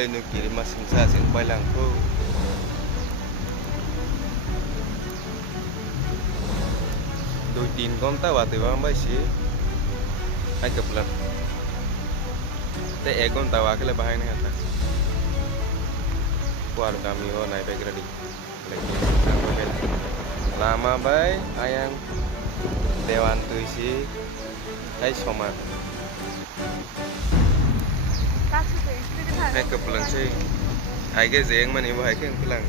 kali nukiri masing sasing bailangku. Dua tin konta waktu bang bayi hai kebelat. Te egon tawa ke lebahan ini kata. Kuar kami naik bagi ready. Lama bay ayang dewan tu isi hai somat. Hai kebelang sih. Hai ke zeng mana ibu hai ke kebelang.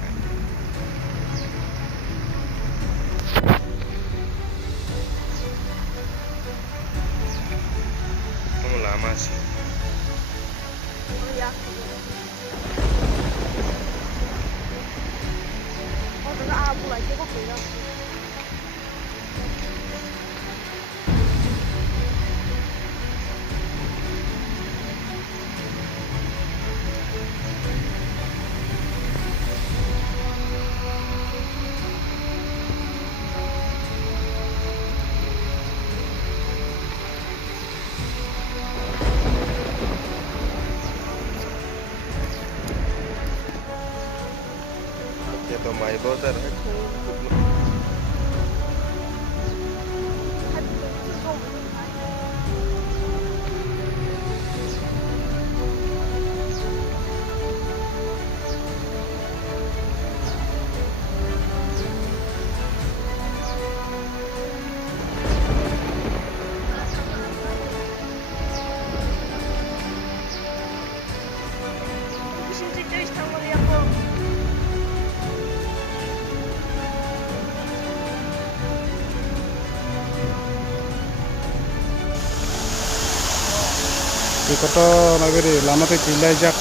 Kamu lama sih. Ya. Oh, dengan abu aja kok beda. Ya to mai botar. কত নগরী লামাতে চিল্লাই যাক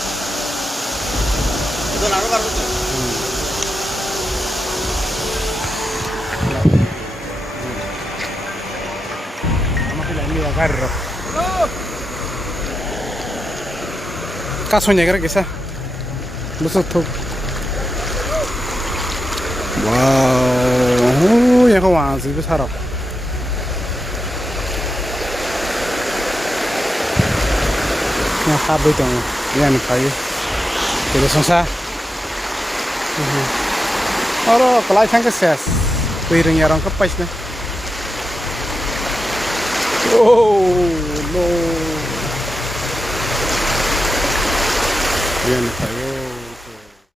kasonya kira kisah lusut tuh wow yang kawan sih besar yang habis dong yang pagi jadi susah orang kelai sang keses piring orang kepas nih oh no yang pagi